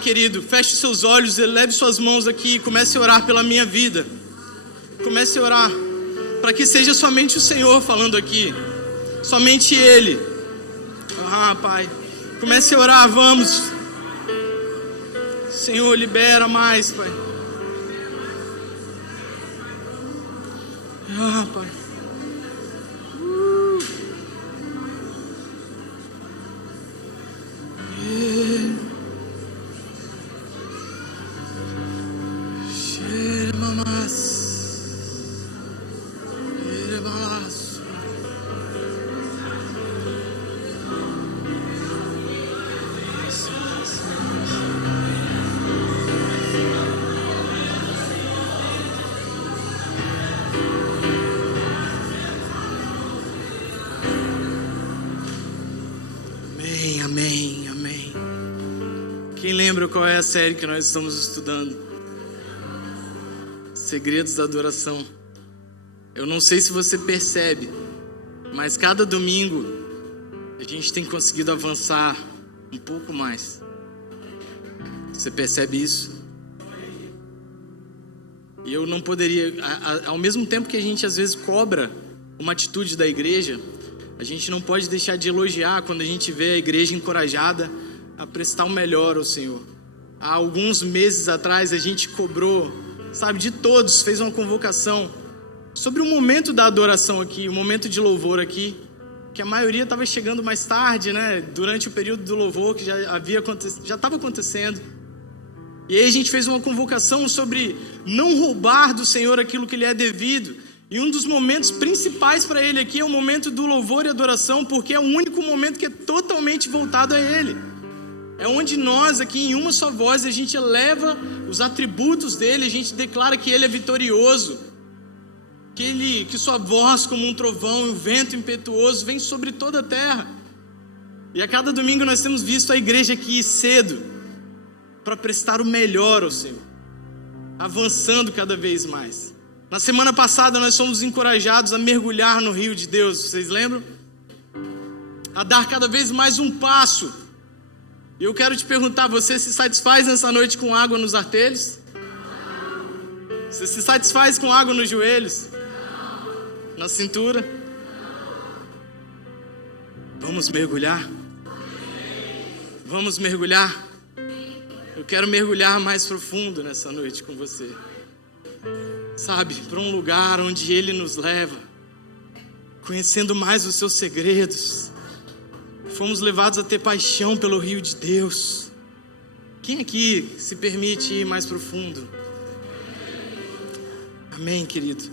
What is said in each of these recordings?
Querido, feche seus olhos, eleve suas mãos aqui e comece a orar pela minha vida. Comece a orar para que seja somente o Senhor falando aqui, somente Ele. Pai, comece a orar, vamos. Senhor, libera mais, Pai. Pai. Amém. Quem lembra qual é a série que nós estamos estudando? Segredos da adoração. Eu não sei se você percebe, mas cada domingo a gente tem conseguido avançar um pouco mais. Você percebe isso? E eu não poderia, ao mesmo tempo que a gente às vezes cobra uma atitude da igreja, a gente não pode deixar de elogiar quando a gente vê a igreja encorajada a prestar o melhor ao Senhor. Há alguns meses atrás a gente cobrou, de todos, fez uma convocação sobre o momento da adoração aqui, o momento de louvor aqui, que a maioria estava chegando mais tarde, né? Durante o período do louvor que já estava acontecendo. E aí a gente fez uma convocação sobre não roubar do Senhor aquilo que lhe é devido. E um dos momentos principais para Ele aqui é o momento do louvor e adoração, porque é o único momento que é totalmente voltado a Ele. É onde nós aqui em uma só voz a gente eleva os atributos dEle, a gente declara que Ele é vitorioso, que sua voz como um trovão e um vento impetuoso vem sobre toda a terra. E a cada domingo nós temos visto a igreja aqui cedo para prestar o melhor ao Senhor, avançando cada vez mais. Na semana passada nós fomos encorajados a mergulhar no rio de Deus, vocês lembram? A dar cada vez mais um passo. E eu quero te perguntar, você se satisfaz nessa noite com água nos artelhos? Você se satisfaz com água nos joelhos? Na cintura? Vamos mergulhar? Vamos mergulhar? Eu quero mergulhar mais profundo nessa noite com você. Para um lugar onde Ele nos leva, conhecendo mais os seus segredos. Fomos levados a ter paixão pelo rio de Deus. Quem aqui se permite ir mais profundo? Amém, querido.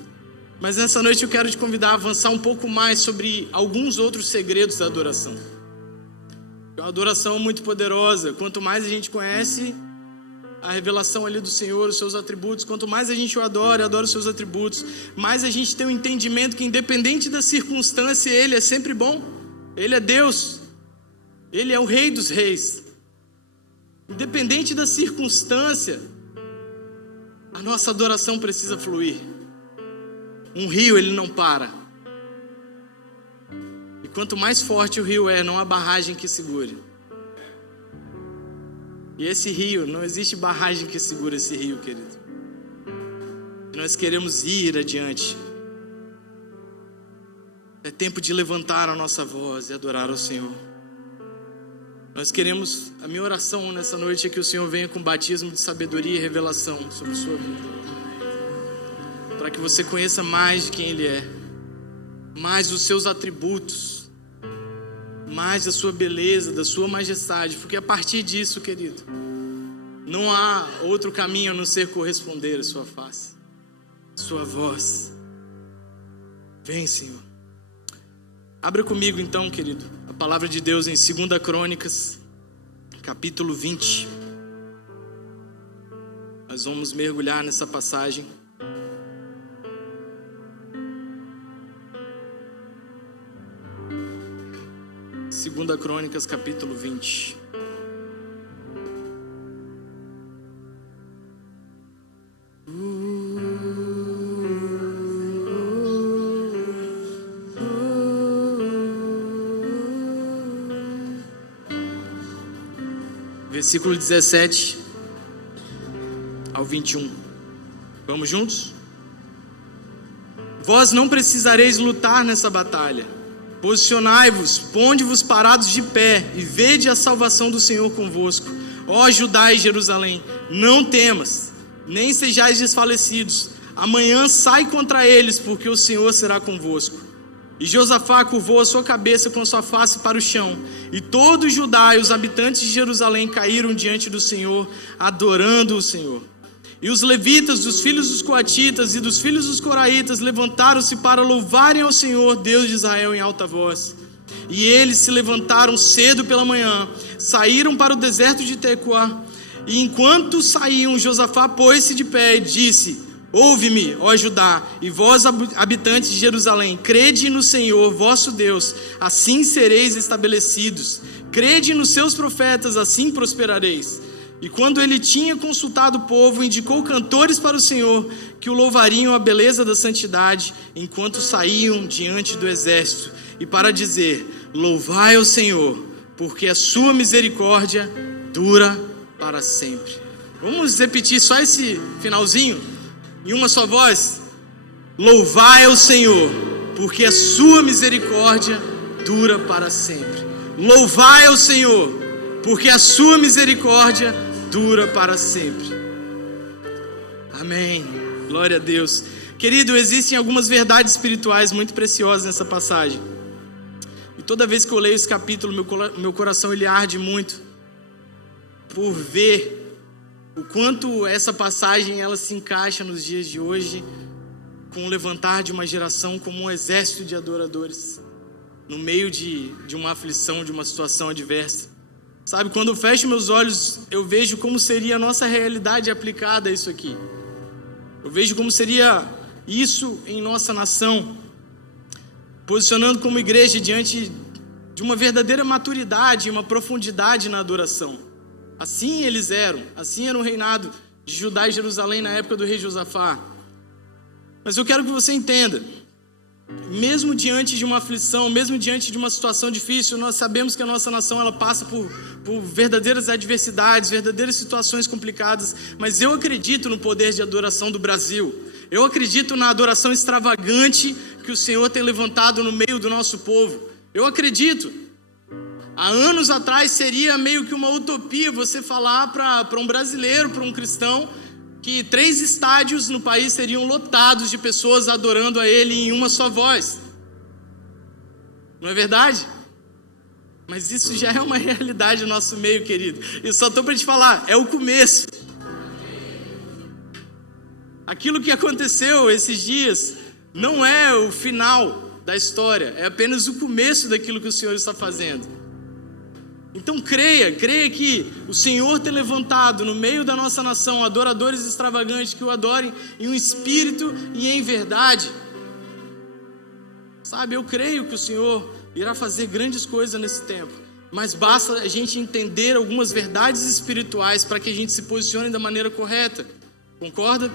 Mas nessa noite eu quero te convidar a avançar um pouco mais sobre alguns outros segredos da adoração. A adoração é muito poderosa. Quanto mais a gente conhece a revelação ali do Senhor, os seus atributos, quanto mais a gente o adora os seus atributos, mais a gente tem um entendimento que independente da circunstância, Ele é sempre bom. Ele é Deus. Ele é o Rei dos Reis. Independente da circunstância, a nossa adoração precisa fluir. Um rio, ele não para. E quanto mais forte o rio é, não há barragem que segure. E esse rio, não existe barragem que segure esse rio, querido. E nós queremos ir adiante. É tempo de levantar a nossa voz e adorar ao Senhor. A minha oração nessa noite é que o Senhor venha com batismo de sabedoria e revelação sobre a sua vida. Para que você conheça mais de quem Ele é, mais os seus atributos, mais da sua beleza, da sua majestade. Porque a partir disso, querido, não há outro caminho a não ser corresponder à sua face, à sua voz. Vem, Senhor. Abra comigo então, querido, a palavra de Deus em 2 Crônicas, capítulo 20. Nós vamos mergulhar nessa passagem. Segunda Crônicas, capítulo 20. versículo 17 ao 21. Vamos juntos? Vós não precisareis lutar nessa batalha. Posicionai-vos, ponde-vos parados de pé, e vede a salvação do Senhor convosco. Ó Judá e Jerusalém, não temas, nem sejais desfalecidos. Amanhã sai contra eles, porque o Senhor será convosco. E Josafá curvou a sua cabeça com sua face para o chão, e todo Judá e os habitantes de Jerusalém caíram diante do Senhor, adorando o Senhor. E os levitas, dos filhos dos coatitas e dos filhos dos coraitas, levantaram-se para louvarem ao Senhor, Deus de Israel, em alta voz. E eles se levantaram cedo pela manhã, saíram para o deserto de Tecoa. E enquanto saíam, Josafá pôs-se de pé e disse: ouve-me, ó Judá, e vós, habitantes de Jerusalém, crede no Senhor, vosso Deus, assim sereis estabelecidos. Crede nos seus profetas, assim prosperareis. E quando ele tinha consultado o povo, indicou cantores para o Senhor, que o louvariam a beleza da santidade, enquanto saíam diante do exército, e para dizer: louvai ao Senhor, porque a sua misericórdia dura para sempre. Vamos repetir só esse finalzinho, em uma só voz? Louvai ao Senhor, porque a sua misericórdia dura para sempre. Louvai ao Senhor, porque a sua misericórdia dura para sempre. Amém. Glória a Deus. Querido, existem algumas verdades espirituais muito preciosas nessa passagem. E toda vez que eu leio esse capítulo, meu coração ele arde muito por ver o quanto essa passagem ela se encaixa nos dias de hoje, com o levantar de uma geração como um exército de adoradores no meio de uma aflição, de uma situação adversa. Sabe, quando eu fecho meus olhos, eu vejo como seria a nossa realidade aplicada a isso aqui. Eu vejo como seria isso em nossa nação, posicionando como igreja diante de uma verdadeira maturidade, uma profundidade na adoração. Assim eles eram, assim era o reinado de Judá e Jerusalém na época do rei Josafá. Mas eu quero que você entenda, mesmo diante de uma aflição, mesmo diante de uma situação difícil, nós sabemos que a nossa nação ela passa por verdadeiras adversidades, verdadeiras situações complicadas, mas eu acredito no poder de adoração do Brasil. Eu acredito na adoração extravagante que o Senhor tem levantado no meio do nosso povo. Eu acredito. Há anos atrás seria meio que uma utopia você falar para um brasileiro, para um cristão, que 3 estádios no país seriam lotados de pessoas adorando a Ele em uma só voz. Não é verdade? Mas isso já é uma realidade no nosso meio, querido. Eu só estou para te falar, é o começo. Aquilo que aconteceu esses dias não é o final da história, é apenas o começo daquilo que o Senhor está fazendo. Então creia que o Senhor tem levantado no meio da nossa nação adoradores extravagantes que o adorem em um espírito e em verdade. Sabe, eu creio que o Senhor irá fazer grandes coisas nesse tempo, mas basta a gente entender algumas verdades espirituais para que a gente se posicione da maneira correta. Concorda?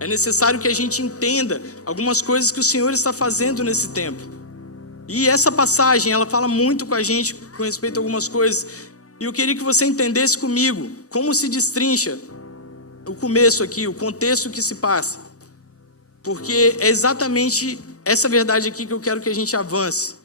É necessário que a gente entenda algumas coisas que o Senhor está fazendo nesse tempo. E essa passagem, ela fala muito com a gente com respeito a algumas coisas. E eu queria que você entendesse comigo como se destrincha o começo aqui, o contexto que se passa. Porque é exatamente essa verdade aqui que eu quero que a gente avance.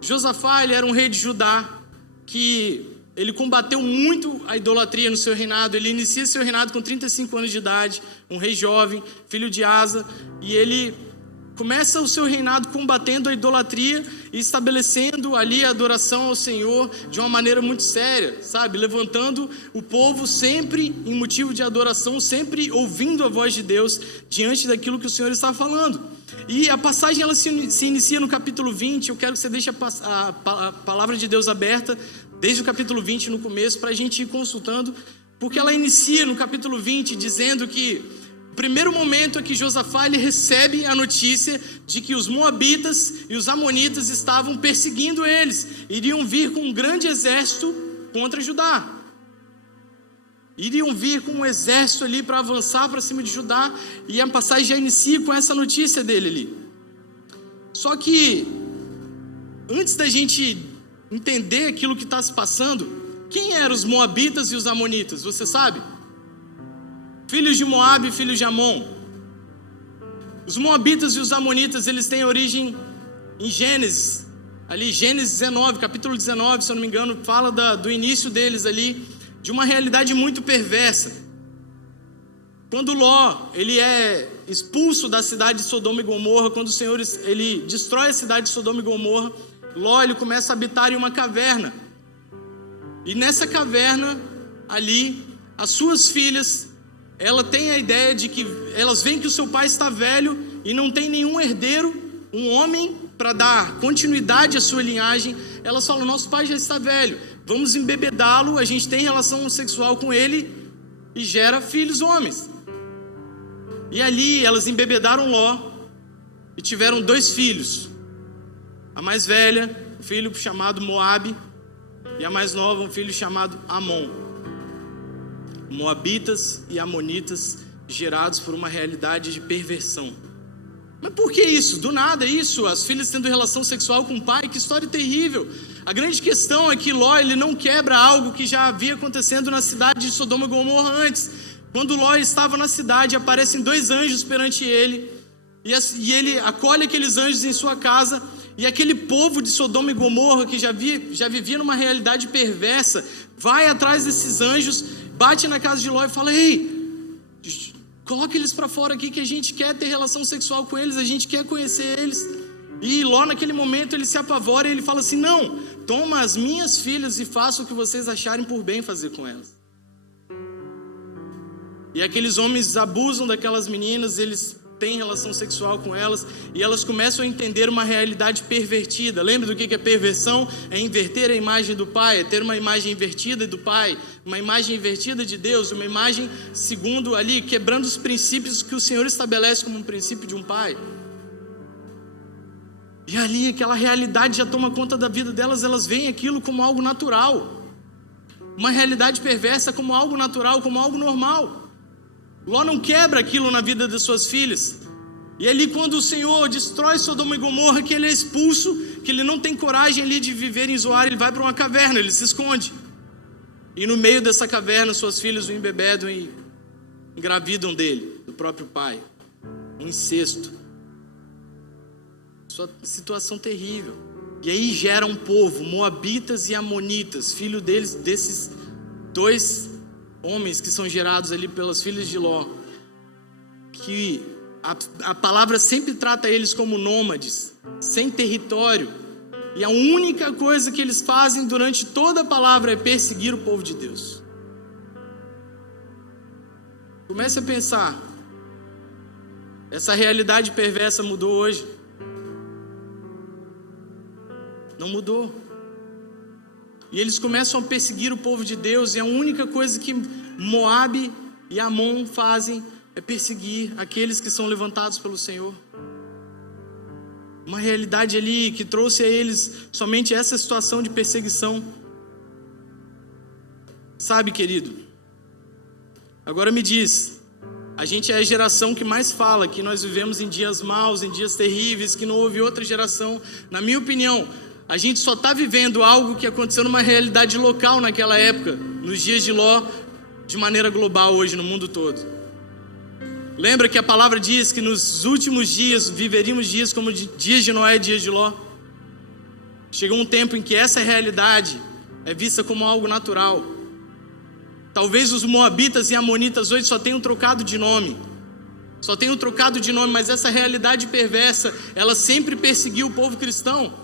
Josafá, ele era um rei de Judá, que ele combateu muito a idolatria no seu reinado. Ele inicia seu reinado com 35 anos de idade, um rei jovem, filho de Asa, e ele começa o seu reinado combatendo a idolatria e estabelecendo ali a adoração ao Senhor de uma maneira muito séria, sabe? Levantando o povo sempre em motivo de adoração, sempre ouvindo a voz de Deus diante daquilo que o Senhor está falando. E a passagem ela se inicia no capítulo 20, eu quero que você deixe a palavra de Deus aberta desde o capítulo 20 no começo para a gente ir consultando, porque ela inicia no capítulo 20 dizendo que o primeiro momento é que Josafá ele recebe a notícia de que os moabitas e os amonitas estavam perseguindo eles, iriam vir com um grande exército contra Judá. Iriam vir com um exército ali para avançar para cima de Judá, e a passagem já inicia com essa notícia dele ali. Só que, antes da gente entender aquilo que está se passando, Quem eram os moabitas e os amonitas? Você sabe? Filhos de Moabe e filhos de Amon. Os moabitas e os amonitas, eles têm origem em Gênesis. Ali, Gênesis 19, capítulo 19, se eu não me engano, fala do início deles ali, de uma realidade muito perversa. Quando Ló, ele é expulso da cidade de Sodoma e Gomorra, quando o Senhor, ele destrói a cidade de Sodoma e Gomorra, Ló, ele começa a habitar em uma caverna. E nessa caverna, ali, as suas filhas, ela tem a ideia de que, elas veem que o seu pai está velho e não tem nenhum herdeiro, um homem, para dar continuidade à sua linhagem. Elas falam, nosso pai já está velho, vamos embebedá-lo, a gente tem relação sexual com ele e gera filhos homens. E ali elas embebedaram Ló e tiveram 2 filhos. A mais velha, um filho chamado Moabe, e a mais nova, um filho chamado Amon. Moabitas e amonitas gerados por uma realidade de perversão. Mas por que isso? Do nada isso, as filhas tendo relação sexual com o pai, que história terrível. A grande questão é que Ló, ele não quebra algo que já havia acontecendo na cidade de Sodoma e Gomorra antes. Quando Ló estava na cidade, aparecem 2 anjos perante ele, e ele acolhe aqueles anjos em sua casa, e aquele povo de Sodoma e Gomorra, que já vivia numa realidade perversa, vai atrás desses anjos, bate na casa de Ló e fala, ei, coloca eles para fora aqui que a gente quer ter relação sexual com eles, a gente quer conhecer eles. E Ló naquele momento ele se apavora e ele fala assim, não, toma as minhas filhas e faça o que vocês acharem por bem fazer com elas. E aqueles homens abusam daquelas meninas, eles têm relação sexual com elas, e elas começam a entender uma realidade pervertida. Lembra do que é perversão? É inverter a imagem do pai, é ter uma imagem invertida do pai, uma imagem invertida de Deus, uma imagem segundo ali, quebrando os princípios que o Senhor estabelece como um princípio de um pai. E ali aquela realidade já toma conta da vida delas, elas veem aquilo como algo natural, uma realidade perversa como algo natural, como algo normal. Ló não quebra aquilo na vida das suas filhas. E ali quando o Senhor destrói Sodoma e Gomorra, que ele é expulso, que ele não tem coragem ali de viver em Zoar, ele vai para uma caverna, ele se esconde. E no meio dessa caverna, suas filhas o embebedam e engravidam dele, do próprio pai. Um incesto. Sua situação terrível. E aí gera um povo, moabitas e amonitas, filho deles, desses 2 homens que são gerados ali pelas filhas de Ló, que a palavra sempre trata eles como nômades, sem território, e a única coisa que eles fazem durante toda a palavra é perseguir o povo de Deus. Comece a pensar, essa realidade perversa mudou hoje? Não mudou. E eles começam a perseguir o povo de Deus, e a única coisa que Moabe e Amon fazem é perseguir aqueles que são levantados pelo Senhor. Uma realidade ali que trouxe a eles somente essa situação de perseguição. Sabe, querido, agora me diz, a gente é a geração que mais fala que nós vivemos em dias maus, em dias terríveis, que não houve outra geração. Na minha opinião, a gente só está vivendo algo que aconteceu numa realidade local naquela época, nos dias de Ló, de maneira global hoje no mundo todo. Lembra que a palavra diz que nos últimos dias viveríamos dias como dias de Noé e dias de Ló? Chegou um tempo em que essa realidade é vista como algo natural. Talvez os moabitas e amonitas hoje só tenham trocado de nome, mas essa realidade perversa, ela sempre perseguiu o povo cristão.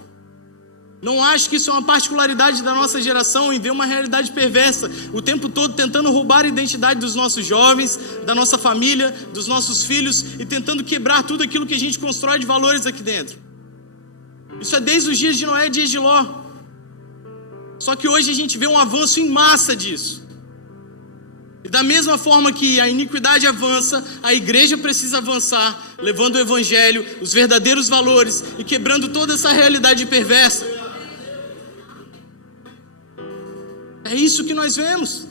Não acho que isso é uma particularidade da nossa geração, em ver uma realidade perversa o tempo todo tentando roubar a identidade dos nossos jovens, da nossa família, dos nossos filhos, e tentando quebrar tudo aquilo que a gente constrói de valores aqui dentro. Isso é desde os dias de Noé e dias de Ló. Só que hoje a gente vê um avanço em massa disso. E da mesma forma que a iniquidade avança, a igreja precisa avançar, levando o evangelho, os verdadeiros valores e quebrando toda essa realidade perversa. É isso que nós vemos.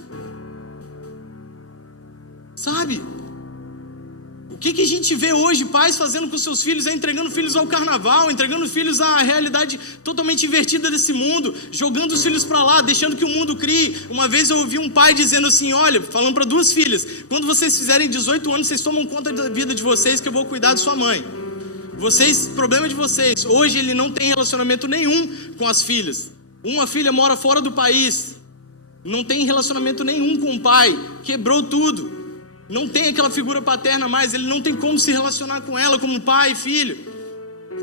Sabe? O que a gente vê hoje pais fazendo com seus filhos é entregando filhos ao carnaval, entregando filhos à realidade totalmente invertida desse mundo, jogando os filhos para lá, deixando que o mundo crie. Uma vez eu ouvi um pai dizendo assim, olha, falando para 2 filhas, quando vocês fizerem 18 anos, vocês tomam conta da vida de vocês, que eu vou cuidar de sua mãe. Vocês, problema de vocês. Hoje ele não tem relacionamento nenhum com as filhas. Uma filha mora fora do país, não tem relacionamento nenhum com o pai, quebrou tudo. Não tem aquela figura paterna mais, ele não tem como se relacionar com ela como pai e filho.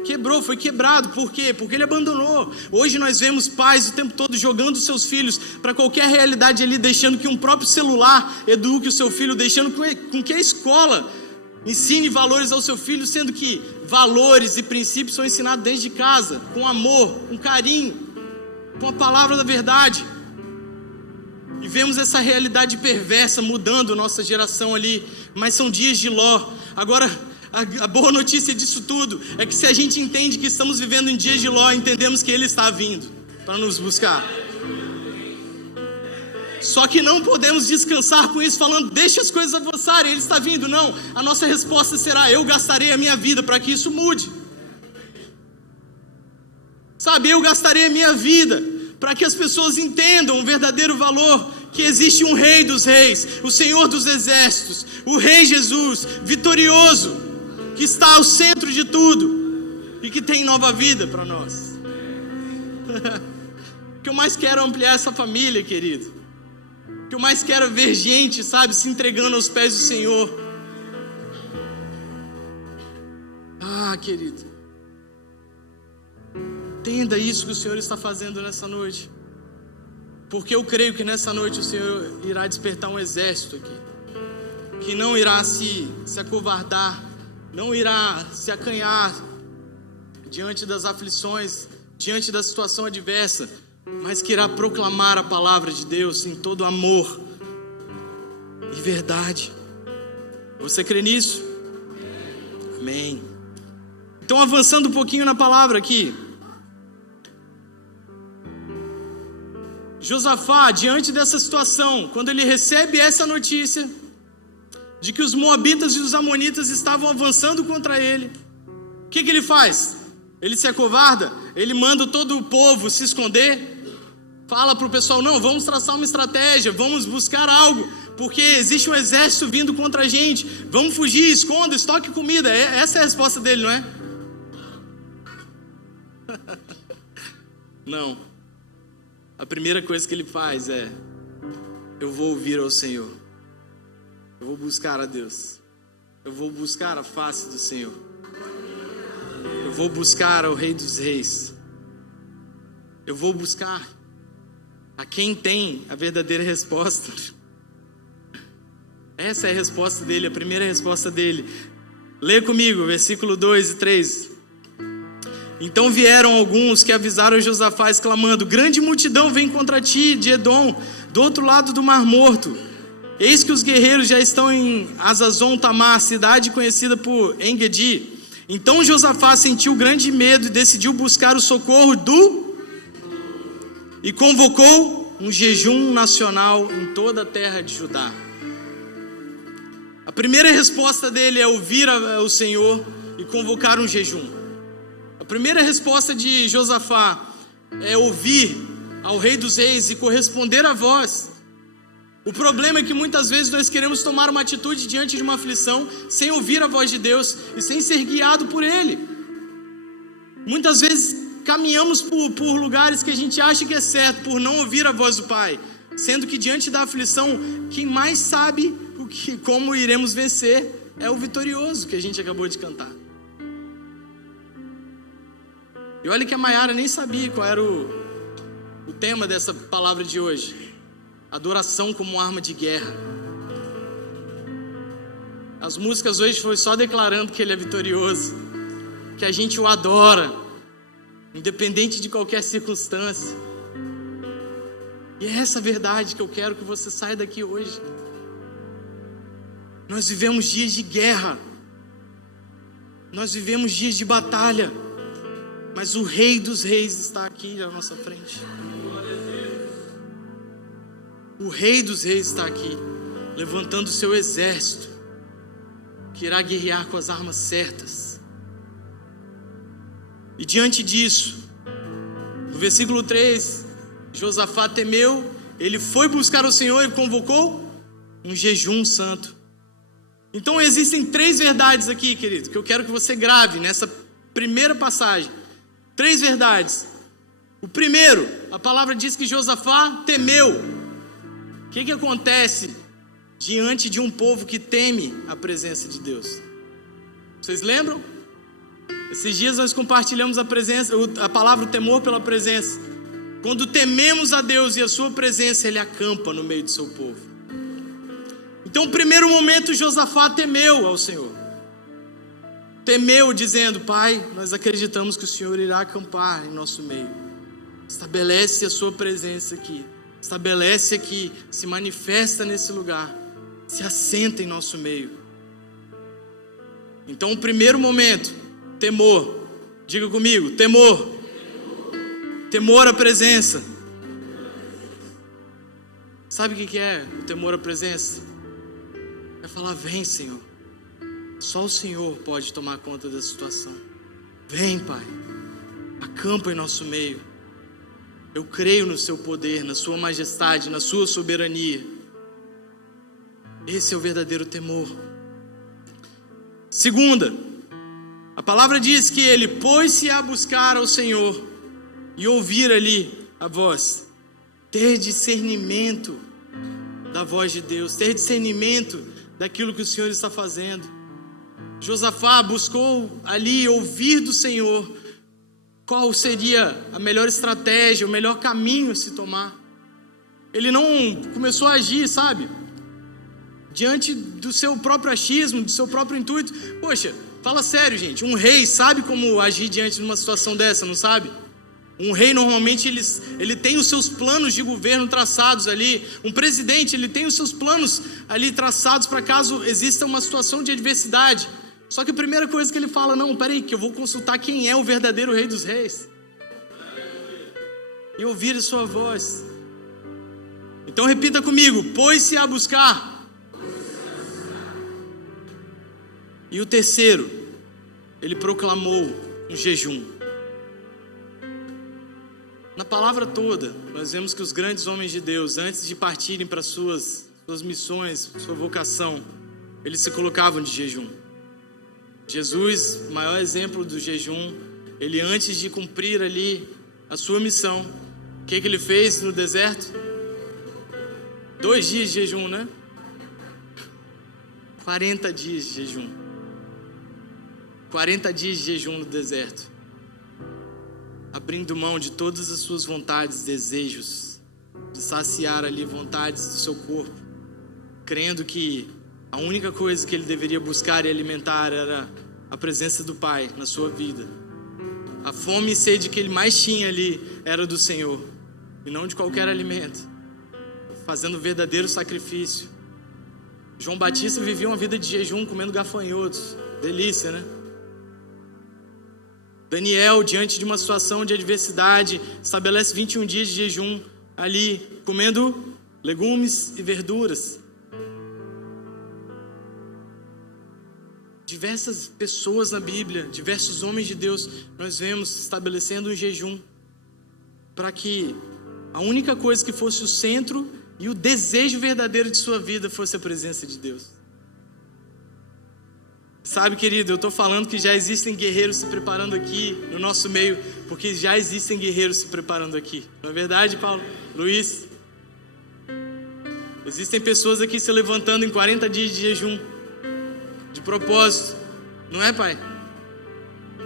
Quebrou, foi quebrado. Por quê? Porque ele abandonou. Hoje nós vemos pais o tempo todo jogando seus filhos para qualquer realidade ali, deixando que um próprio celular eduque o seu filho, deixando com que a escola ensine valores ao seu filho, sendo que valores e princípios são ensinados dentro de casa, com amor, com carinho, com a palavra da verdade. E vemos essa realidade perversa mudando nossa geração ali, mas são dias de Ló. Agora, a boa notícia disso tudo é que se a gente entende que estamos vivendo em dias de Ló, entendemos que Ele está vindo para nos buscar. Só que não podemos descansar com isso falando, deixa as coisas avançarem, Ele está vindo. Não, a nossa resposta será, eu gastarei a minha vida para que isso mude. Sabe, eu gastarei a minha vida para que as pessoas entendam o verdadeiro valor, que existe um Rei dos Reis, o Senhor dos Exércitos, o Rei Jesus, vitorioso, que está ao centro de tudo e que tem nova vida para nós. O que eu mais quero é ampliar essa família, querido. O que eu mais quero é ver gente, sabe, se entregando aos pés do Senhor. Ah, querido, entenda isso que o Senhor está fazendo nessa noite, porque eu creio que nessa noite o Senhor irá despertar um exército aqui, que não irá se acovardar, não irá se acanhar diante das aflições, diante da situação adversa, mas que irá proclamar a palavra de Deus em todo amor e verdade. Você crê nisso? Amém. Então, avançando um pouquinho na palavra aqui, Josafá, diante dessa situação, quando ele recebe essa notícia de que os moabitas e os amonitas estavam avançando contra ele, o que ele faz? Ele se acovarda? Ele manda todo o povo se esconder? Fala para o pessoal, não, vamos traçar uma estratégia, vamos buscar algo, porque existe um exército vindo contra a gente, vamos fugir, esconda, estoque comida. Essa é a resposta dele, não é? Não. A primeira coisa que ele faz é, eu vou ouvir ao Senhor, eu vou buscar a Deus, eu vou buscar a face do Senhor, eu vou buscar ao Rei dos Reis, eu vou buscar a quem tem a verdadeira resposta. Essa é a resposta dele, a primeira resposta dele. Lê comigo, versículo 2 e 3. Então vieram alguns que avisaram Josafá, exclamando, grande multidão vem contra ti de Edom, do outro lado do Mar Morto. Eis que os guerreiros já estão em Hazazon Tamar, cidade conhecida por Engedi. Então Josafá sentiu grande medo e decidiu buscar o socorro e convocou um jejum nacional em toda a terra de Judá. A primeira resposta dele é ouvir o Senhor e convocar um jejum. A primeira resposta de Josafá é ouvir ao Rei dos Reis e corresponder à voz. O problema é que muitas vezes nós queremos tomar uma atitude diante de uma aflição sem ouvir a voz de Deus e sem ser guiado por Ele. Muitas vezes caminhamos por lugares que a gente acha que é certo, por não ouvir a voz do Pai, sendo que diante da aflição, quem mais sabe como iremos vencer é o vitorioso que a gente acabou de cantar. E olha que a Maiara nem sabia qual era o tema dessa palavra de hoje. Adoração como arma de guerra. As músicas hoje foi só declarando que Ele é vitorioso, que a gente o adora, independente de qualquer circunstância. E é essa verdade que eu quero que você saia daqui hoje. Nós vivemos dias de guerra, nós vivemos dias de batalha, mas o Rei dos Reis está aqui à nossa frente. O Rei dos Reis está aqui, levantando o seu exército. que irá guerrear com as armas certas. E diante disso, no versículo 3, Josafá temeu, ele foi buscar o Senhor e convocou um jejum santo. Então existem 3 verdades aqui, querido, que eu quero que você grave nessa primeira passagem. 3 verdades. O primeiro, a palavra diz que Josafá temeu. O que acontece diante de um povo que teme a presença de Deus? Vocês lembram? Esses dias nós compartilhamos a palavra temor pela presença. Quando tememos a Deus e a sua presença, Ele acampa no meio do seu povo. Então, no primeiro momento, Josafá temeu ao Senhor. Temeu dizendo: Pai, nós acreditamos que o Senhor irá acampar em nosso meio. Estabelece a sua presença aqui. Estabelece aqui, se manifesta nesse lugar. Se assenta em nosso meio. Então, o primeiro momento, temor. Diga comigo, temor. Temor à presença. Sabe o que é o temor à presença? É falar: vem, Senhor. Só o Senhor pode tomar conta da situação. Vem, Pai. Acampa em nosso meio. Eu creio no seu poder, na sua majestade, na sua soberania. Esse é o verdadeiro temor. Segunda, a palavra diz que ele pôs-se a buscar ao Senhor e ouvir ali a voz. Ter discernimento da voz de Deus, ter discernimento daquilo que o Senhor está fazendo. Josafá buscou ali ouvir do Senhor qual seria a melhor estratégia, o melhor caminho a se tomar. Ele não começou a agir, sabe, diante do seu próprio achismo, do seu próprio intuito. Poxa, fala sério, gente, um rei sabe como agir diante de uma situação dessa, não sabe? Um rei normalmente ele tem os seus planos de governo traçados ali. Um presidente, ele tem os seus planos ali traçados para caso exista uma situação de adversidade. Só que a primeira coisa que ele fala: não, peraí, que eu vou consultar quem é o verdadeiro rei dos reis e ouvir a sua voz. Então repita comigo: pôs-se a buscar. E o terceiro, ele proclamou um jejum. Na palavra toda, nós vemos que os grandes homens de Deus, antes de partirem para suas missões, sua vocação, eles se colocavam de jejum. Jesus, maior exemplo do jejum, ele antes de cumprir ali a sua missão, o que ele fez no deserto? 2 dias de jejum, né? 40 dias de jejum. 40 dias de jejum no deserto. Abrindo mão de todas as suas vontades, desejos, de saciar ali vontades do seu corpo, crendo que a única coisa que ele deveria buscar e alimentar era a presença do Pai na sua vida. A fome e sede que ele mais tinha ali era do Senhor, e não de qualquer alimento, fazendo verdadeiro sacrifício. João Batista vivia uma vida de jejum, comendo gafanhotos, delícia, né? Daniel, diante de uma situação de adversidade, estabelece 21 dias de jejum ali, comendo legumes e verduras. Diversas pessoas na Bíblia, diversos homens de Deus, nós vemos estabelecendo um jejum para que a única coisa que fosse o centro e o desejo verdadeiro de sua vida fosse a presença de Deus. Sabe, querido, eu estou falando que já existem guerreiros se preparando aqui no nosso meio, porque já existem guerreiros se preparando aqui. Não é verdade, Paulo? Luiz? Existem pessoas aqui se levantando em 40 dias de jejum, de propósito, não é, Pai?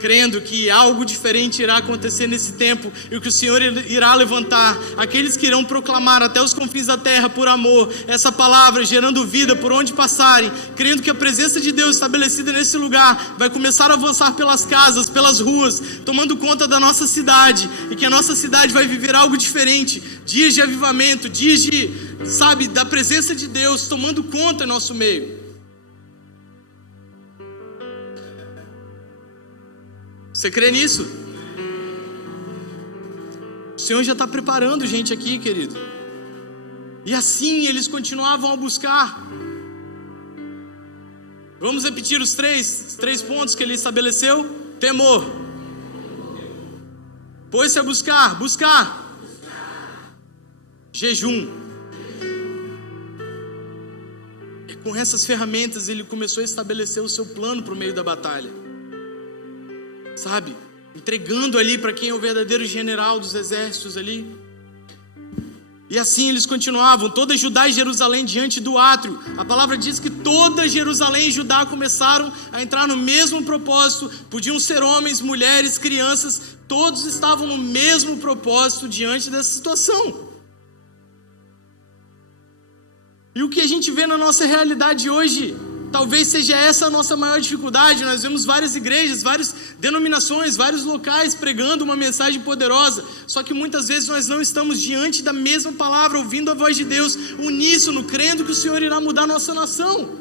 Crendo que algo diferente irá acontecer nesse tempo e que o Senhor irá levantar aqueles que irão proclamar até os confins da terra por amor essa palavra, gerando vida por onde passarem, crendo que a presença de Deus estabelecida nesse lugar vai começar a avançar pelas casas, pelas ruas, tomando conta da nossa cidade, e que a nossa cidade vai viver algo diferente, dias de avivamento, dias de, sabe, da presença de Deus tomando conta em nosso meio. Você crê nisso? O Senhor já está preparando gente aqui, querido. E assim eles continuavam a buscar. Vamos repetir os três pontos que ele estabeleceu? Temor. Pôs-se a buscar. Jejum. E com essas ferramentas ele começou a estabelecer o seu plano para o meio da batalha. Sabe? Entregando ali para quem é o verdadeiro general dos exércitos ali. E assim eles continuavam, toda Judá e Jerusalém diante do átrio. A palavra diz que toda Jerusalém e Judá começaram a entrar no mesmo propósito. Podiam ser homens, mulheres, crianças, todos estavam no mesmo propósito diante dessa situação. E o que a gente vê na nossa realidade hoje, talvez seja essa a nossa maior dificuldade. Nós vemos várias igrejas, várias denominações, vários locais pregando uma mensagem poderosa, só que muitas vezes nós não estamos diante da mesma palavra, ouvindo a voz de Deus, uníssono, crendo que o Senhor irá mudar a nossa nação.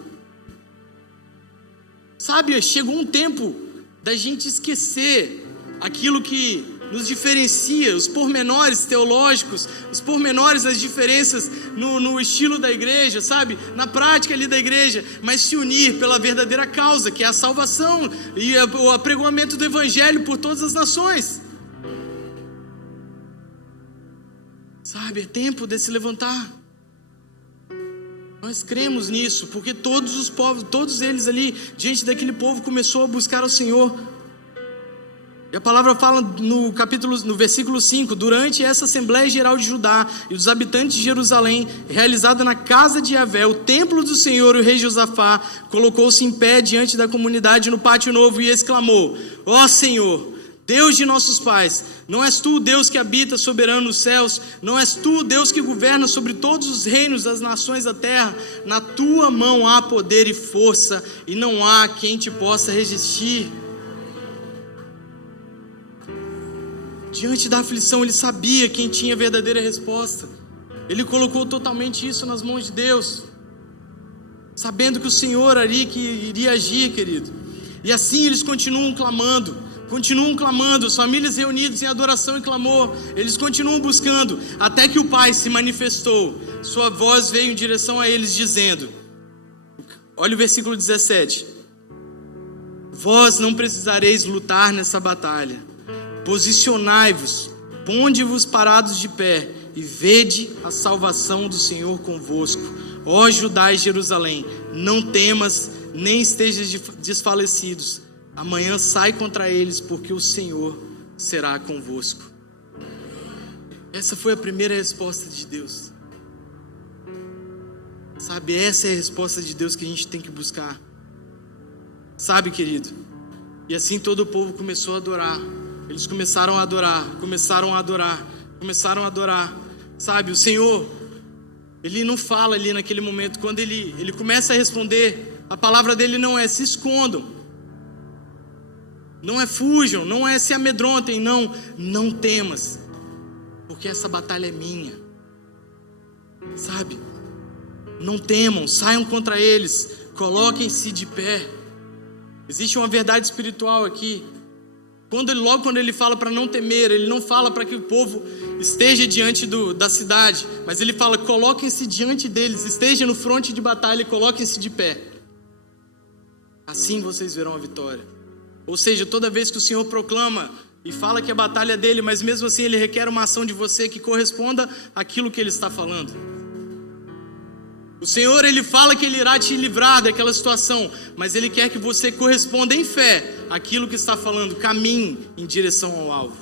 Sabe, chegou um tempo da gente esquecer aquilo que nos diferencia, os pormenores teológicos, os pormenores das diferenças no estilo da igreja, sabe? Na prática ali da igreja, mas se unir pela verdadeira causa, que é a salvação e o apregoamento do evangelho por todas as nações. Sabe, é tempo de se levantar. Nós cremos nisso, porque todos os povos, todos eles ali, diante daquele povo, começou a buscar ao Senhor. E a palavra fala no versículo 5: durante essa Assembleia Geral de Judá e dos habitantes de Jerusalém, realizada na casa de Yahvé, o templo do Senhor, o rei Josafá colocou-se em pé diante da comunidade no pátio novo e exclamou: ó Senhor, Deus de nossos pais, não és tu o Deus que habita soberano nos céus? Não és tu o Deus que governa sobre todos os reinos das nações da terra? Na tua mão há poder e força, e não há quem te possa resistir. Diante da aflição, ele sabia quem tinha a verdadeira resposta. Ele colocou totalmente isso nas mãos de Deus, sabendo que o Senhor ali que iria agir, querido. E assim eles continuam clamando, as famílias reunidas em adoração e clamor, eles continuam buscando, até que o Pai se manifestou. Sua voz veio em direção a eles dizendo, olha o versículo 17: vós não precisareis lutar nessa batalha. Posicionai-vos, ponde-vos parados de pé, e vede a salvação do Senhor convosco. Ó Judá e Jerusalém, não temas, nem estejas desfalecidos. Amanhã sai contra eles, porque o Senhor será convosco. Essa foi a primeira resposta de Deus. Sabe, essa é a resposta de Deus que a gente tem que buscar. Sabe, querido? E assim todo o povo começou a adorar. Eles começaram a adorar. Sabe, o Senhor, Ele não fala ali naquele momento. Quando Ele começa a responder, a palavra dele não é se escondam, não é fujam, não é se amedrontem, não temas, porque essa batalha é minha. Sabe, não temam, saiam contra eles, coloquem-se de pé. Existe uma verdade espiritual aqui. Logo quando ele fala para não temer, ele não fala para que o povo esteja diante da cidade, mas ele fala, coloquem-se diante deles, estejam no fronte de batalha e coloquem-se de pé. Assim vocês verão a vitória. Ou seja, toda vez que o Senhor proclama e fala que a batalha é dele, mas mesmo assim ele requer uma ação de você que corresponda àquilo que ele está falando. O Senhor, Ele fala que Ele irá te livrar daquela situação, mas Ele quer que você corresponda em fé àquilo que está falando, caminhe em direção ao alvo.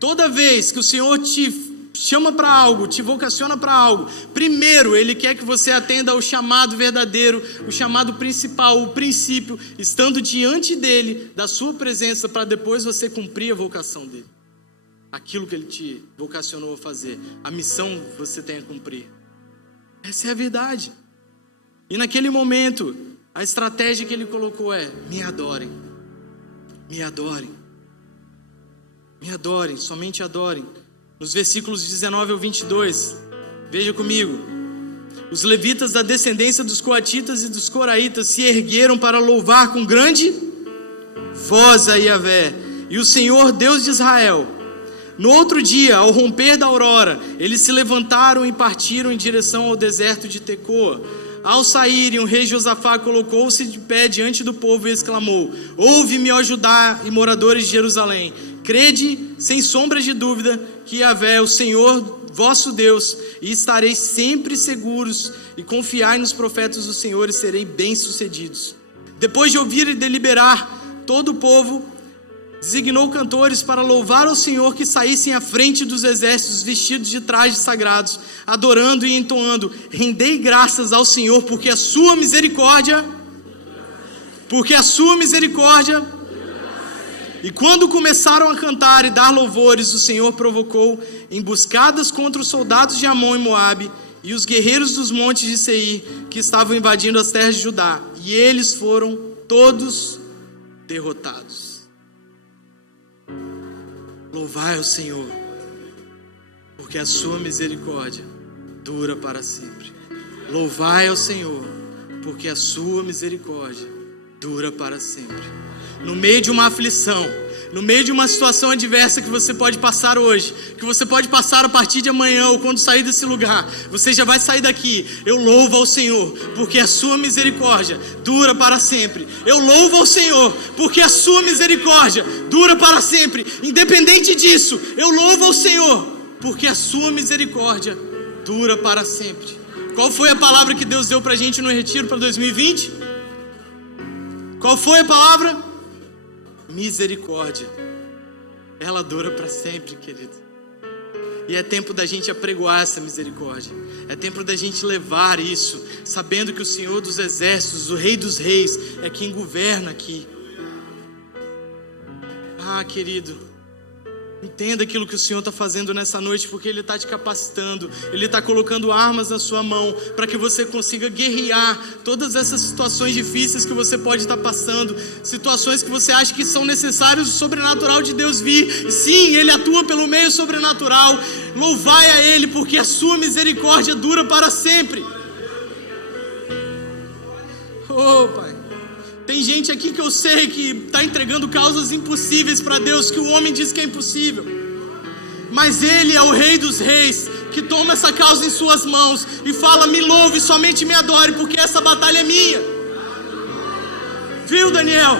Toda vez que o Senhor te chama para algo, te vocaciona para algo, primeiro Ele quer que você atenda ao chamado verdadeiro, o chamado principal, o princípio, estando diante dEle, da sua presença, para depois você cumprir a vocação dEle. Aquilo que Ele te vocacionou a fazer, a missão que você tem a cumprir. Essa é a verdade. E naquele momento, a estratégia que Ele colocou é: me adorem, me adorem, me adorem, somente adorem. Nos versículos 19 ao 22, veja comigo: os levitas da descendência dos coatitas e dos coraitas se ergueram para louvar com grande voz a Yahvé e o Senhor Deus de Israel. No outro dia, ao romper da aurora, eles se levantaram e partiram em direção ao deserto de Tecoa. Ao saírem, o rei Josafá colocou-se de pé diante do povo e exclamou: ouve-me, ó Judá e moradores de Jerusalém. Crede, sem sombra de dúvida, que Yahvé, o Senhor vosso Deus, e estareis sempre seguros, e confiai nos profetas do Senhor, e sereis bem-sucedidos. Depois de ouvir e deliberar, todo o povo designou cantores para louvar ao Senhor, que saíssem à frente dos exércitos vestidos de trajes sagrados, adorando e entoando: rendei graças ao Senhor, porque a sua misericórdia. E quando começaram a cantar e dar louvores, o Senhor provocou emboscadas contra os soldados de Amon e Moabe e os guerreiros dos montes de Seir, que estavam invadindo as terras de Judá, e eles foram todos derrotados. Louvai ao Senhor, porque a sua misericórdia dura para sempre. Louvai ao Senhor, porque a sua misericórdia dura para sempre. No meio de uma aflição, no meio de uma situação adversa que você pode passar hoje, que você pode passar a partir de amanhã ou quando sair desse lugar, você já vai sair daqui: eu louvo ao Senhor, porque a sua misericórdia dura para sempre. Eu louvo ao Senhor, porque a sua misericórdia dura para sempre. Independente disso, eu louvo ao Senhor, porque a sua misericórdia dura para sempre. Qual foi a palavra que Deus deu para a gente no retiro para 2020? Qual foi a palavra? Misericórdia. Ela dura para sempre, querido. E é tempo da gente apregoar essa misericórdia. É tempo da gente levar isso, sabendo que o Senhor dos exércitos, o Rei dos reis, é quem governa aqui. Ah, querido, entenda aquilo que o Senhor está fazendo nessa noite, porque Ele está te capacitando, Ele está colocando armas na sua mão, para que você consiga guerrear todas essas situações difíceis que você pode estar passando, situações que você acha que são necessárias o sobrenatural de Deus vir. Sim, Ele atua pelo meio sobrenatural. Louvai a Ele, porque a sua misericórdia dura para sempre. Oh, Pai. Tem gente aqui que eu sei que está entregando causas impossíveis para Deus, que o homem diz que é impossível. Mas Ele é o Rei dos reis, que toma essa causa em suas mãos e fala: me louve, somente me adore, porque essa batalha é minha. Viu, Daniel?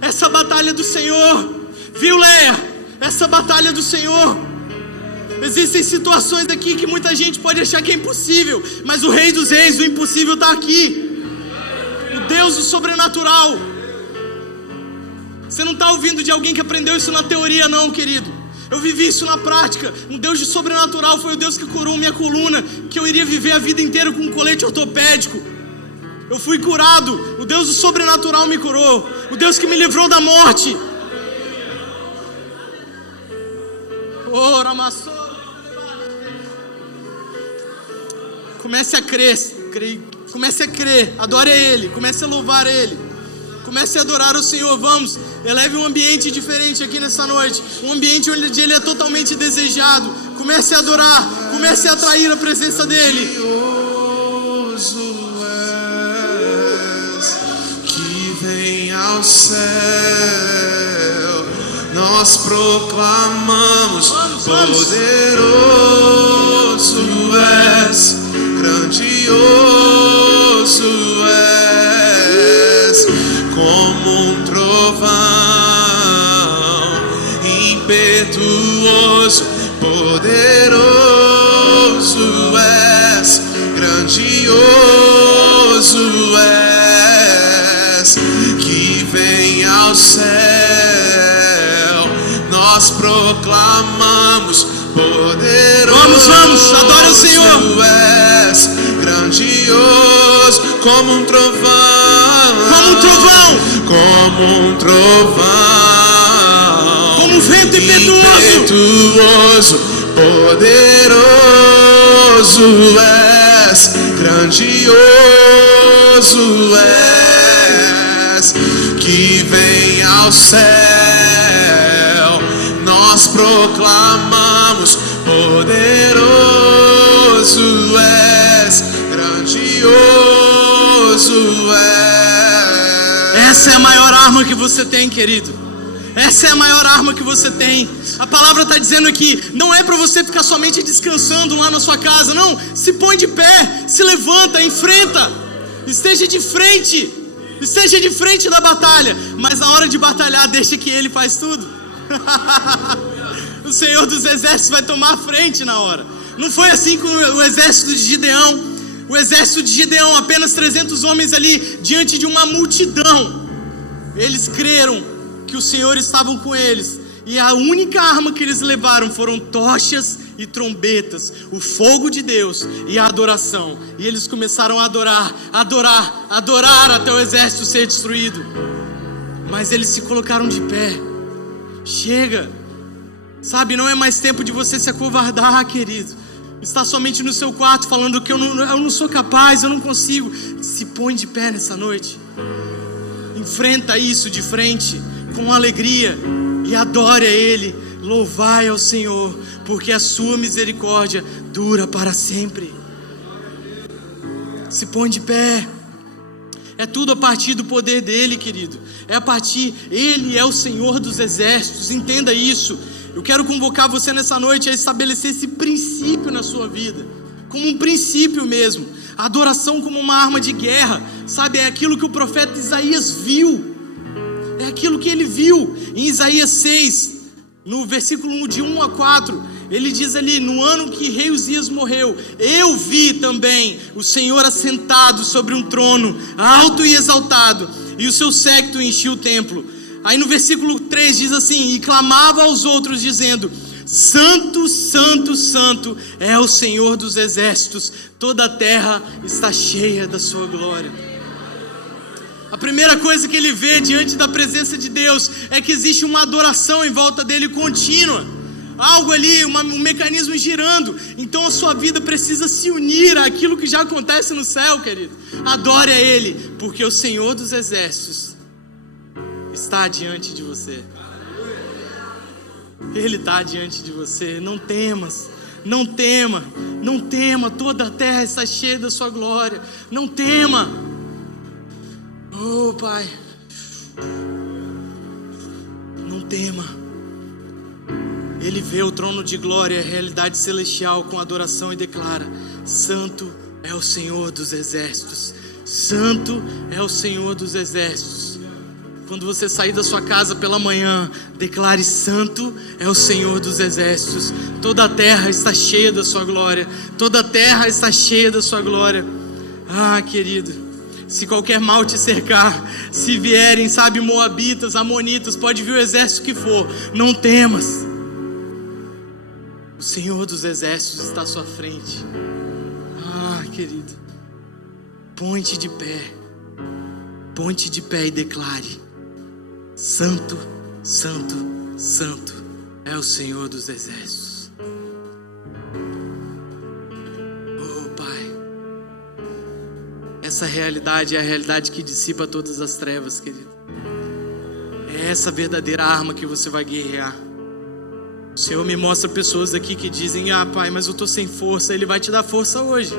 Essa batalha é do Senhor. Viu, Leia? Essa batalha é do Senhor. Existem situações aqui que muita gente pode achar que é impossível, mas o Rei dos reis, o impossível está aqui. Deus do sobrenatural. Você não está ouvindo de alguém que aprendeu isso na teoria, não, querido. Eu vivi isso na prática. Um Deus de sobrenatural foi o Deus que curou minha coluna, que eu iria viver a vida inteira com um colete ortopédico. Eu fui curado. O Deus do sobrenatural me curou. O Deus que me livrou da morte. Comece a crer. Comece a crer, adore a Ele, comece a louvar a Ele, comece a adorar o Senhor. Vamos, eleve um ambiente diferente aqui nessa noite, um ambiente onde Ele é totalmente desejado. Comece a adorar, comece a atrair a presença dEle. Que vem ao céu, nós proclamamos: poderoso és, grandioso és, como um trovão impetuoso. Poderoso és, grandioso és, que vem ao céu, nós proclamamos: poderoso. Vamos, adora o Senhor. És, grandioso, como um trovão, como um trovão, como um vento impetuoso. Poderoso és, grandioso és, que vem ao céu, nós proclamamos: poderoso és, grandioso és. Essa é a maior arma que você tem, querido. Essa é a maior arma que você tem. A palavra está dizendo aqui, não é para você ficar somente descansando lá na sua casa, não. Se põe de pé, se levanta, enfrenta, esteja de frente da batalha. Mas na hora de batalhar, deixa que Ele faz tudo. O Senhor dos Exércitos vai tomar a frente na hora. Não foi assim com o exército de Gideão. O exército de Gideão, apenas 300 homens ali, diante de uma multidão. Eles creram que o Senhor estava com eles, e a única arma que eles levaram foram tochas e trombetas, o fogo de Deus e a adoração. E eles começaram a adorar até o exército ser destruído. Mas eles se colocaram de pé. Chega, sabe, não é mais tempo de você se acovardar, querido. Está somente no seu quarto falando que eu não sou capaz, eu não consigo. Se põe de pé nessa noite. Enfrenta isso de frente, com alegria, e adore a Ele. Louvai ao Senhor, porque a sua misericórdia dura para sempre. Se põe de pé. É tudo a partir do poder dEle, querido. Ele é o Senhor dos exércitos, entenda isso. Eu quero convocar você nessa noite a estabelecer esse princípio na sua vida, como um princípio mesmo. A adoração como uma arma de guerra, sabe? É aquilo que o profeta Isaías viu. É aquilo que ele viu. Em Isaías 6, no versículo de 1 a 4, ele diz ali: no ano que rei Uzias morreu, eu vi também o Senhor assentado sobre um trono, alto e exaltado, e o seu séquito enchia o templo. Aí no versículo 3 diz assim: e clamava aos outros dizendo: Santo, Santo, Santo é o Senhor dos exércitos, toda a terra está cheia da sua glória. A primeira coisa que ele vê diante da presença de Deus é que existe uma adoração em volta dele contínua. Algo ali, um mecanismo girando. Então a sua vida precisa se unir àquilo que já acontece no céu, querido. Adore a Ele, porque o Senhor dos exércitos está diante de você. Ele está diante de você. Não temas, não tema, não tema. Toda a terra está cheia da sua glória. Não tema. Oh, Pai, não tema. Ele vê o trono de glória, a realidade celestial com adoração e declara: Santo é o Senhor dos exércitos. Santo é o Senhor dos exércitos. Quando você sair da sua casa pela manhã, declare: Santo é o Senhor dos exércitos. Toda a terra está cheia da sua glória. Toda a terra está cheia da sua glória. Ah, querido, se qualquer mal te cercar, se vierem, sabe, moabitas, amonitas, pode vir o exército que for, não temas. O Senhor dos exércitos está à sua frente. Ah, querido, põe-te de pé e declare: Santo, Santo, Santo é o Senhor dos exércitos. Essa realidade é a realidade que dissipa todas as trevas, querido. É essa verdadeira arma que você vai guerrear. O Senhor me mostra pessoas aqui que dizem: ah, Pai, mas eu estou sem força. Ele vai te dar força hoje.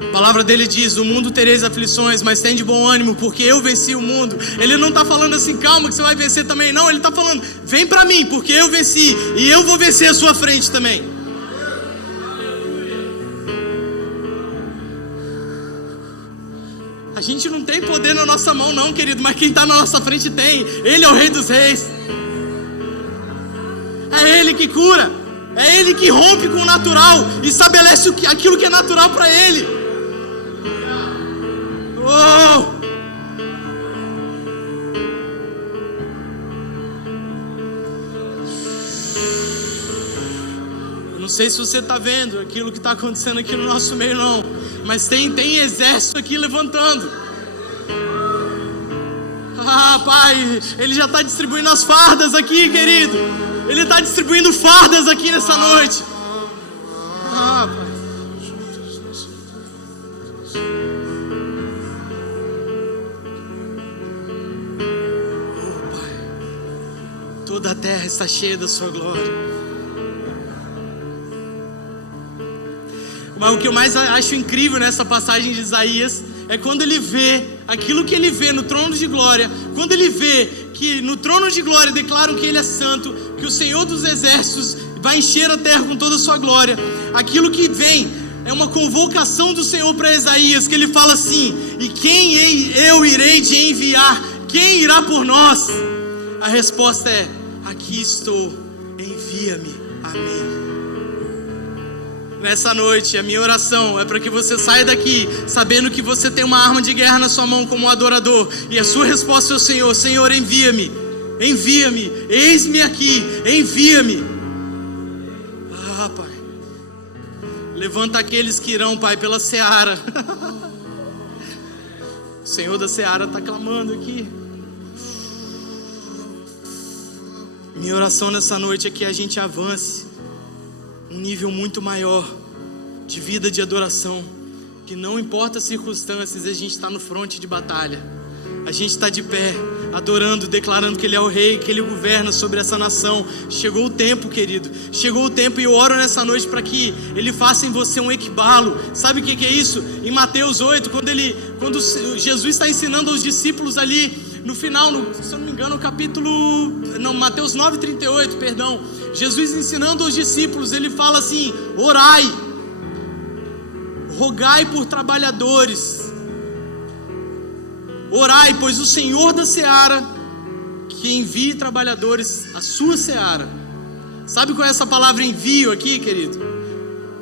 A palavra dele diz: no mundo tereis aflições, mas tem de bom ânimo, porque eu venci o mundo. Ele não está falando assim: calma que você vai vencer também. Não, ele está falando: vem para mim, porque eu venci, e eu vou vencer a sua frente também. A gente não tem poder na nossa mão não, querido, mas quem está na nossa frente tem. Ele é o Rei dos Reis. É Ele que cura. É Ele que rompe com o natural e estabelece aquilo que é natural para Ele. Oh! Eu não sei se você está vendo aquilo que está acontecendo aqui no nosso meio não, mas tem exército aqui levantando. Ah, Pai, Ele já está distribuindo as fardas aqui, querido. Ele está distribuindo fardas aqui nessa noite. Ah, Pai. Oh, Pai. Toda a terra está cheia da sua glória. Mas o que eu mais acho incrível nessa passagem de Isaías é quando ele vê aquilo que ele vê no trono de glória, quando ele vê que no trono de glória declaram que ele é santo, que o Senhor dos exércitos vai encher a terra com toda a sua glória, aquilo que vem é uma convocação do Senhor para Isaías, que ele fala assim: e quem eu irei te enviar? Quem irá por nós? A resposta é: aqui estou, envia-me. Amém. Nessa noite, a minha oração é para que você saia daqui sabendo que você tem uma arma de guerra na sua mão como um adorador, e a sua resposta é o Senhor: Senhor, envia-me, envia-me, eis-me aqui, envia-me. Ah, Pai, levanta aqueles que irão, Pai, pela seara. O Senhor da seara está clamando aqui. Minha oração nessa noite é que a gente avance um nível muito maior de vida de adoração, que não importa as circunstâncias, a gente está no fronte de batalha, a gente está de pé, adorando, declarando que Ele é o Rei, que Ele governa sobre essa nação. Chegou o tempo, querido, chegou o tempo, e eu oro nessa noite para que Ele faça em você um equibalo. Sabe o que é isso? Em Mateus 8, quando Jesus está ensinando aos discípulos ali, no final, se eu não me engano, Mateus 9:38, perdão, Jesus ensinando aos discípulos, Ele fala assim: orai, rogai por trabalhadores, orai, pois o Senhor da seara que envie trabalhadores à sua seara. Sabe qual é essa palavra envio aqui, querido?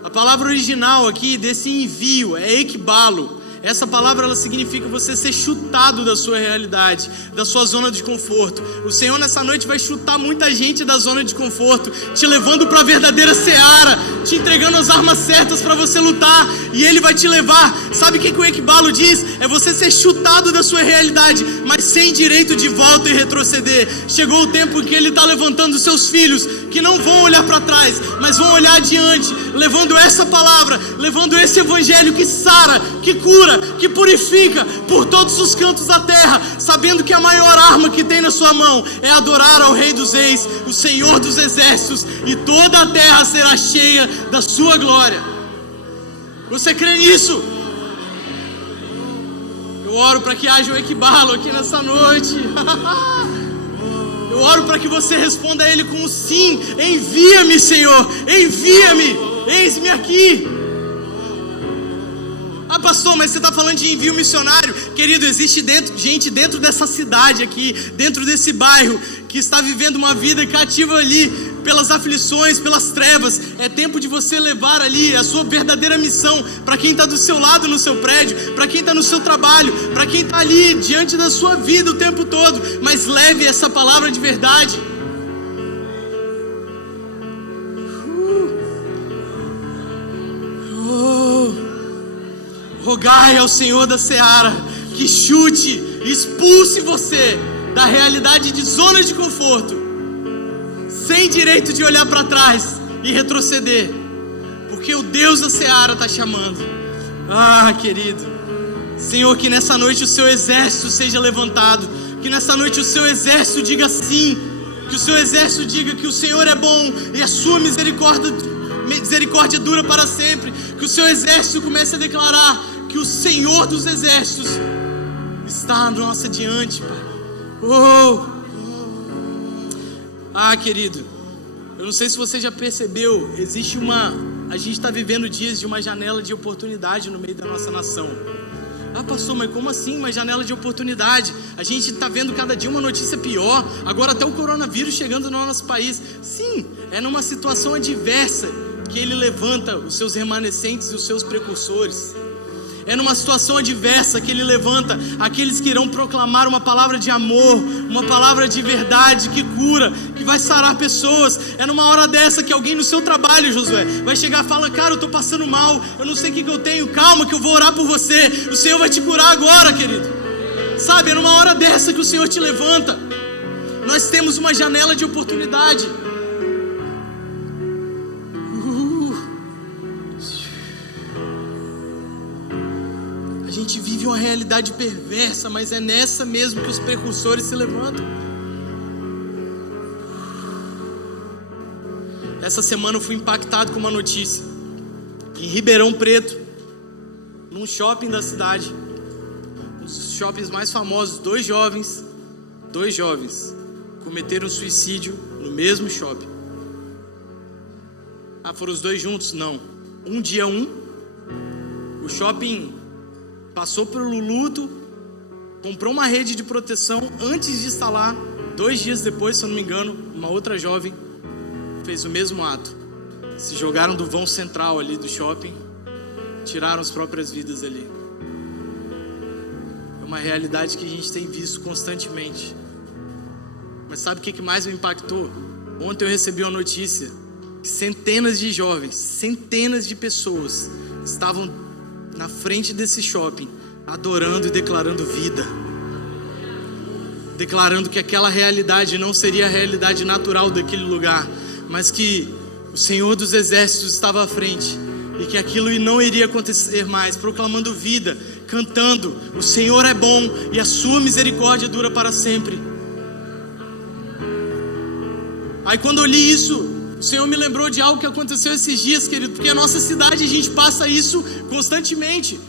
A palavra original aqui desse envio é equibalo. Essa palavra, ela significa você ser chutado da sua realidade, da sua zona de conforto. O Senhor nessa noite vai chutar muita gente da zona de conforto, te levando para a verdadeira seara, te entregando as armas certas para você lutar, e Ele vai te levar. Sabe o que o equibalo diz? É você ser chutado da sua realidade, mas sem direito de volta e retroceder. Chegou o tempo em que Ele está levantando os seus filhos, que não vão olhar para trás, mas vão olhar adiante, levando essa palavra, levando esse evangelho que sara, que cura, que purifica por todos os cantos da terra, sabendo que a maior arma que tem na sua mão é adorar ao Rei dos Reis, o Senhor dos exércitos, e toda a terra será cheia da sua glória. Você crê nisso? Eu oro para que haja um equibalo aqui nessa noite. Eu oro para que você responda a Ele com um sim: envia-me, Senhor, envia-me, eis-me aqui. Ah, pastor, mas você está falando de envio missionário. Querido, existe gente dentro dessa cidade aqui, dentro desse bairro, que está vivendo uma vida cativa ali, pelas aflições, pelas trevas. É tempo de você levar ali a sua verdadeira missão para quem está do seu lado no seu prédio, para quem está no seu trabalho, para quem está ali diante da sua vida o tempo todo. Mas leve essa palavra de verdade. Rogai ao Senhor da seara que chute, expulse você da realidade de zona de conforto, sem direito de olhar para trás e retroceder, porque o Deus da seara está chamando. Ah, querido, Senhor, que nessa noite o seu exército seja levantado, que nessa noite o seu exército diga sim, que o seu exército diga que o Senhor é bom e a sua misericórdia dura para sempre, que o seu exército comece a declarar que o Senhor dos exércitos está nossa diante, Pai. Ah, querido, eu não sei se você já percebeu, a gente está vivendo dias de uma janela de oportunidade no meio da nossa nação. Ah, pastor, mas como assim uma janela de oportunidade? A gente está vendo cada dia uma notícia pior, agora até o coronavírus chegando no nosso país. Sim, é numa situação adversa que Ele levanta os seus remanescentes e os seus precursores. É numa situação adversa que Ele levanta aqueles que irão proclamar uma palavra de amor, uma palavra de verdade que cura, que vai sarar pessoas. É numa hora dessa que alguém no seu trabalho, Josué, vai chegar e falar: cara, eu estou passando mal, eu não sei o que eu tenho, calma que eu vou orar por você, o Senhor vai te curar agora, querido. Sabe, é numa hora dessa que o Senhor te levanta. Nós temos uma janela de oportunidade. A gente vive uma realidade perversa, mas é nessa mesmo que os precursores se levantam. Essa semana eu fui impactado com uma notícia. Em Ribeirão Preto, num shopping da cidade, um dos shoppings mais famosos, dois jovens cometeram suicídio no mesmo shopping. Ah, foram os dois juntos? Não. Um dia o shopping passou pelo luto, comprou uma rede de proteção antes de instalar. 2 dias depois, se eu não me engano, uma outra jovem fez o mesmo ato. Se jogaram do vão central ali do shopping, tiraram as próprias vidas ali. É uma realidade que a gente tem visto constantemente. Mas sabe o que mais me impactou? Ontem eu recebi uma notícia que centenas de jovens, centenas de pessoas estavam na frente desse shopping, adorando e declarando vida. Declarando que aquela realidade não seria a realidade natural daquele lugar, mas que o Senhor dos Exércitos estava à frente e que aquilo não iria acontecer mais, proclamando vida, cantando: o Senhor é bom e a sua misericórdia dura para sempre. Aí quando eu li isso, o Senhor me lembrou de algo que aconteceu esses dias, querido, porque a nossa cidade, a gente passa isso constantemente,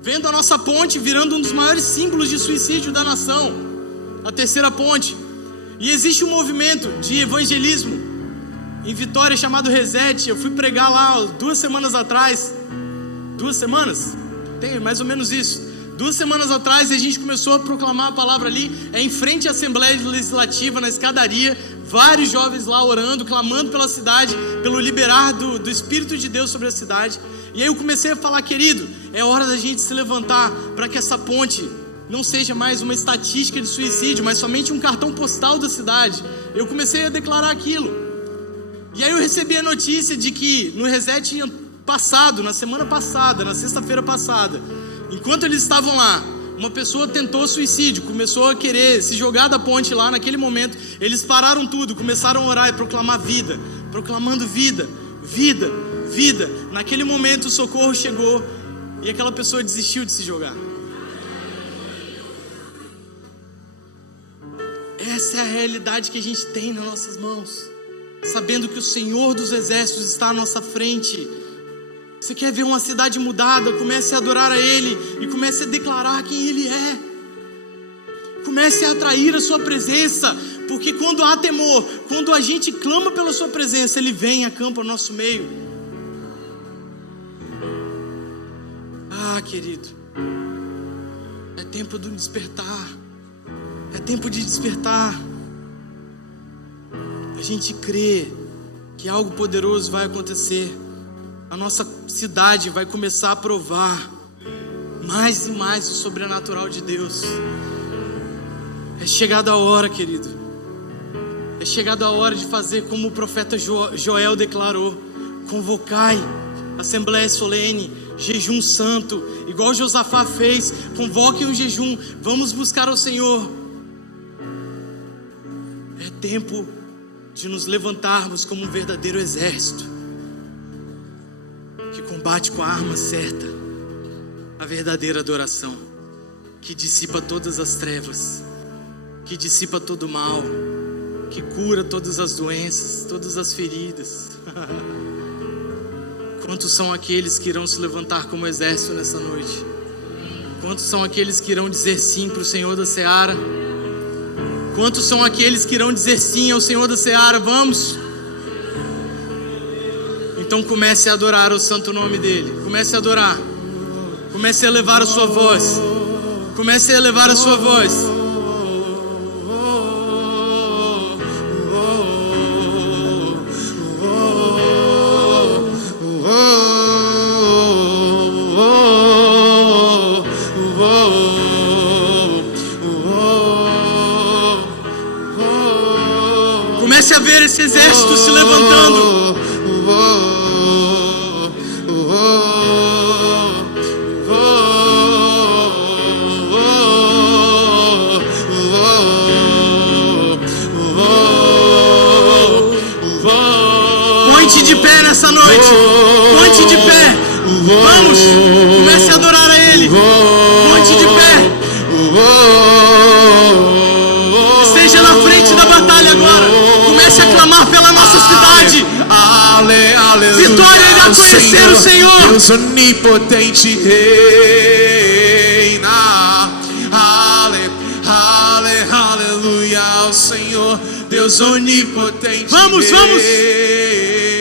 vendo a nossa ponte virando um dos maiores símbolos de suicídio da nação, a terceira ponte. E existe um movimento de evangelismo em Vitória chamado Reset. Eu fui pregar lá 2 semanas atrás. 2 semanas? Tem mais ou menos isso. 2 semanas atrás a gente começou a proclamar a palavra ali, em frente à Assembleia Legislativa, na escadaria, vários jovens lá orando, clamando pela cidade, pelo liberar do Espírito de Deus sobre a cidade. E aí eu comecei a falar: querido, é hora da gente se levantar para que essa ponte não seja mais uma estatística de suicídio, mas somente um cartão postal da cidade. Eu comecei a declarar aquilo. E aí eu recebi a notícia de que no Reset passado, na semana passada, na sexta-feira passada, enquanto eles estavam lá, uma pessoa tentou suicídio, começou a querer se jogar da ponte lá. Naquele momento, eles pararam tudo, começaram a orar e proclamar vida, proclamando vida, vida, vida. Naquele momento o socorro chegou e aquela pessoa desistiu de se jogar. Essa é a realidade que a gente tem nas nossas mãos, sabendo que o Senhor dos Exércitos está à nossa frente. Você quer ver uma cidade mudada? Comece a adorar a Ele e comece a declarar quem Ele é. Comece a atrair a sua presença, porque quando há temor, quando a gente clama pela sua presença, Ele vem e acampa no nosso meio. Ah, querido, é tempo do despertar. É tempo de despertar. A gente crê que algo poderoso vai acontecer. A nossa cidade vai começar a provar mais e mais o sobrenatural de Deus. É chegada a hora, querido. É chegada a hora de fazer como o profeta Joel declarou: convocai assembleia solene, jejum santo, igual Josafá fez. Convoquem um jejum, vamos buscar ao Senhor. É tempo de nos levantarmos como um verdadeiro exército, que combate com a arma certa, a verdadeira adoração, que dissipa todas as trevas, que dissipa todo o mal, que cura todas as doenças, todas as feridas. Quantos são aqueles que irão se levantar como exército nessa noite? Quantos são aqueles que irão dizer sim para o Senhor da Seara? Quantos são aqueles que irão dizer sim ao Senhor da Seara? Vamos! Então comece a adorar o santo nome dEle. Comece a adorar. Comece a elevar a sua voz. Comece a elevar a sua voz. Comece a ver esse exército se levantando. Ponte de pé nessa noite. Ponte de pé. Vamos. Comece a adorar a Ele. Ponte de pé. Esteja na frente da batalha agora. Comece a clamar pela nossa cidade. Vitória irá conhecer o Senhor. Deus onipotente reina. Deus onipotente. Vamos, vamos! Rei.